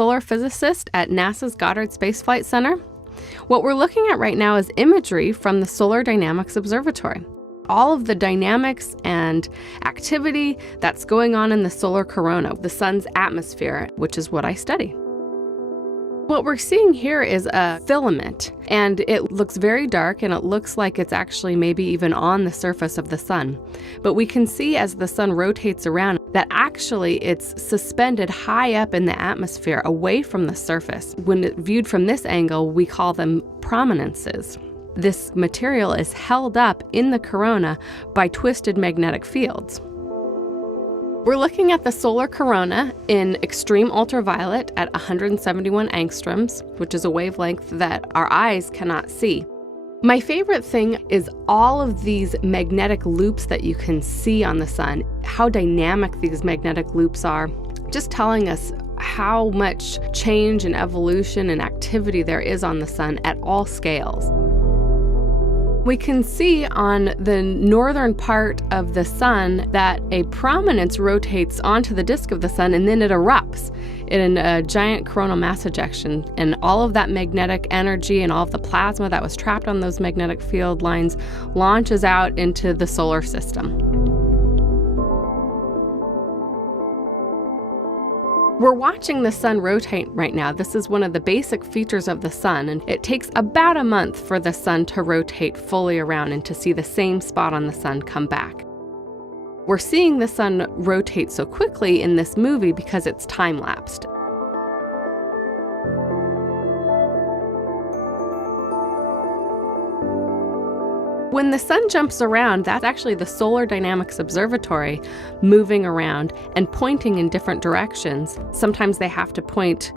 solar physicist at NASA's Goddard Space Flight Center. What we're looking at right now is imagery from the Solar Dynamics Observatory. All of the dynamics and activity that's going on in the solar corona, the sun's atmosphere, which is what I study. What we're seeing here is a filament, and it looks very dark, and it looks like it's actually maybe even on the surface of the sun. But we can see as the sun rotates around that actually it's suspended high up in the atmosphere away from the surface. When viewed from this angle, we call them prominences. This material is held up in the corona by twisted magnetic fields. We're looking at the solar corona in extreme ultraviolet at 171 angstroms, which is a wavelength that our eyes cannot see. My favorite thing is all of these magnetic loops that you can see on the sun, how dynamic these magnetic loops are, just telling us how much change and evolution and activity there is on the sun at all scales. We can see on the northern part of the sun that a prominence rotates onto the disk of the sun, and then it erupts in a giant coronal mass ejection. And all of that magnetic energy and all of the plasma that was trapped on those magnetic field lines launches out into the solar system. We're watching the sun rotate right now. This is one of the basic features of the sun, and it takes about a month for the sun to rotate fully around and to see the same spot on the sun come back. We're seeing the sun rotate so quickly in this movie because it's time-lapsed. When the sun jumps around, that's actually the Solar Dynamics Observatory moving around and pointing in different directions. Sometimes they have to point